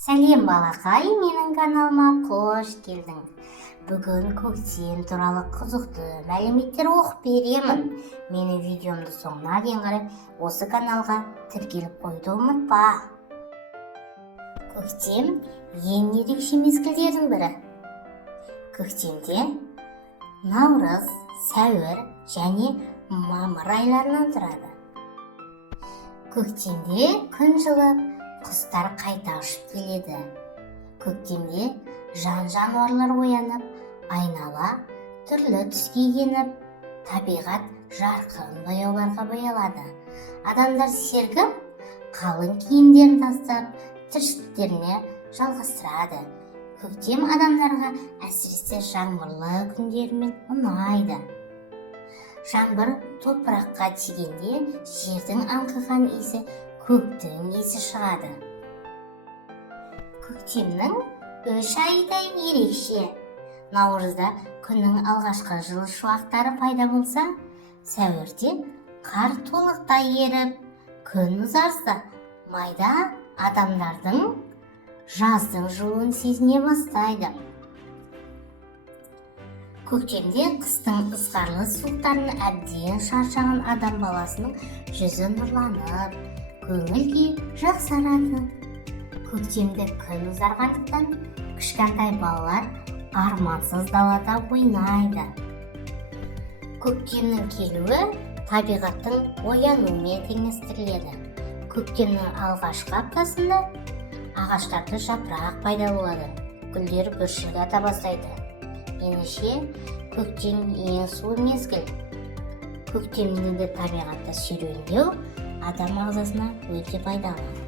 Сәлем балақай, менің каналыма қош келдің. Бүгін көктем туралы қызықты мәліметтер оқып беремін. Менің видеомды соңына дейін қарап осы каналға тіркеліп қойды ұмытпа. Көктем ең ерекше мезгілдердің бірі. Көктемде наурыз, сәуір және мамыр айларынан тұрады. Көктемде күн жылып, құстар қайта ұшып келеді. Көктемде жан-жануарлар оянып, айнала түрлі түске еніп, табиғат жарқын бояуларға боялады. Адамдар сергіп, қалың киімдерін тастап, тіршіліктеріне жалғастырады. Көктем адамдарға әсіресе жаңбырлы күндермен ұнайды. Жаңбыр топыраққа тигенде жердің аңқыған иісі, көктің иісі шығады. Көктемнің 3 айы да ерекше. Наурызда күннің алғашқы жылы шуақтары пайда болса, сәуірде қар толықтай еріп, күн ұзарса, майда адамдардың жаздың жылуын сезіне бастайды. Көктемде қыстың ызғарлы суықтарын әбден шаршаған адам баласының жүзі нұрланып, көңіл-күй жақсарады. Көктемде күн ұзарғандықтан кішкентай балалар армансыз далада ойнайды. Көктемнің келуі табиғаттың оянуымен теңестіріледі. Көктемнің алғашқы аптасында ағаштарда жапырақ пайда болады, гүлдер бүршік ата бастайды. Меніңше, көктем ең сұлу мезгіл. Көктемде табиғатта серуендеу адам ағзасына өте пайдалы.